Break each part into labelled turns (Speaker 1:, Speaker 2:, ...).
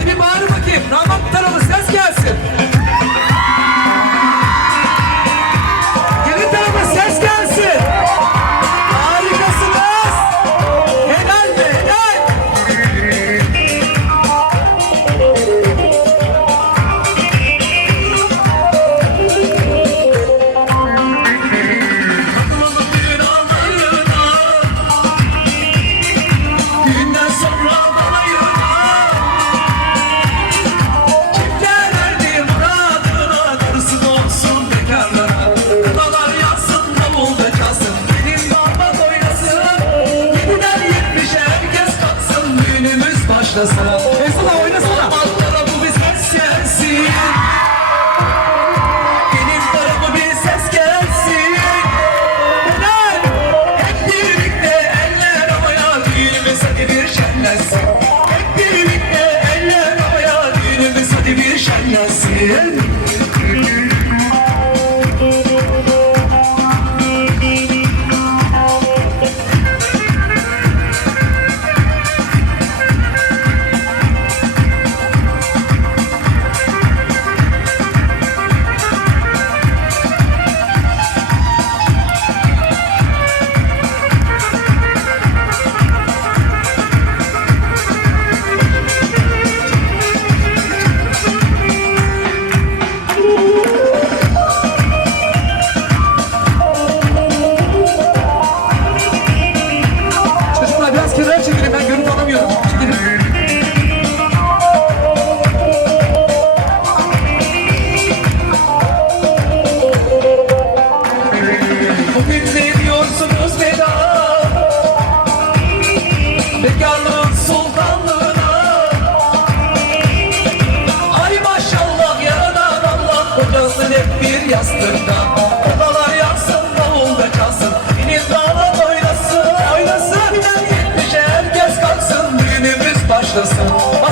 Speaker 1: Hadi bir bağır bakayım. Damat taralı ses gelsin. Sağ olun.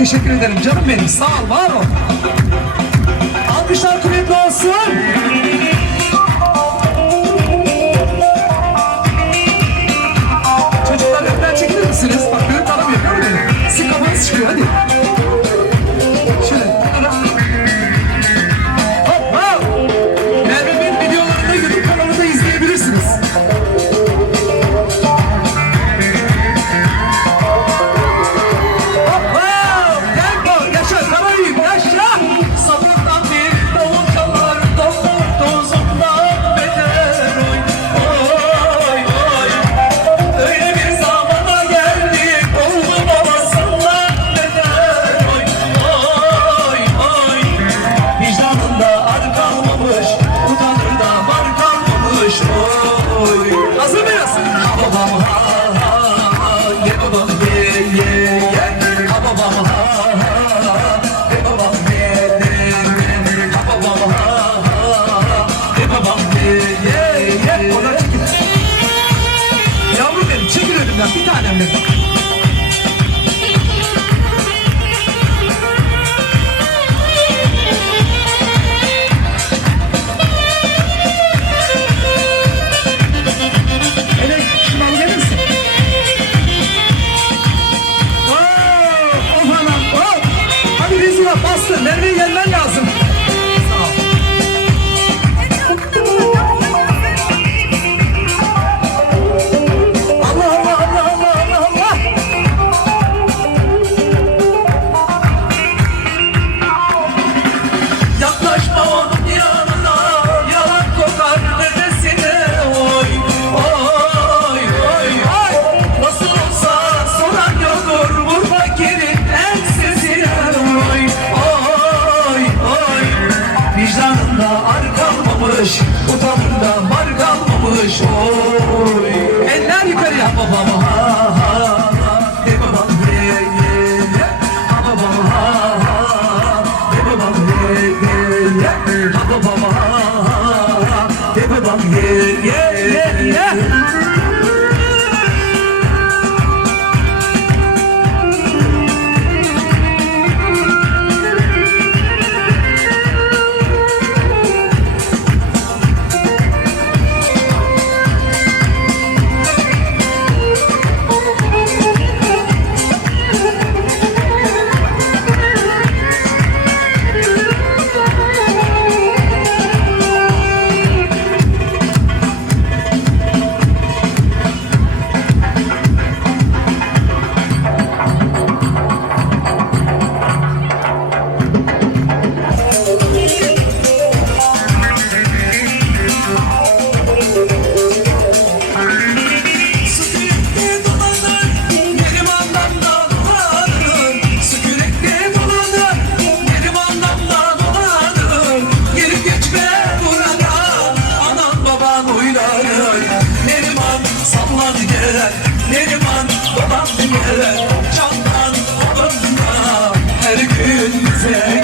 Speaker 1: Teşekkür ederim canım benim. Sağ ol, var ol. Alkışlar kuvvetli olsun.
Speaker 2: Dağlarda bar kalmamış oy
Speaker 1: Eller
Speaker 2: yukarıya babama ha ha her gün bize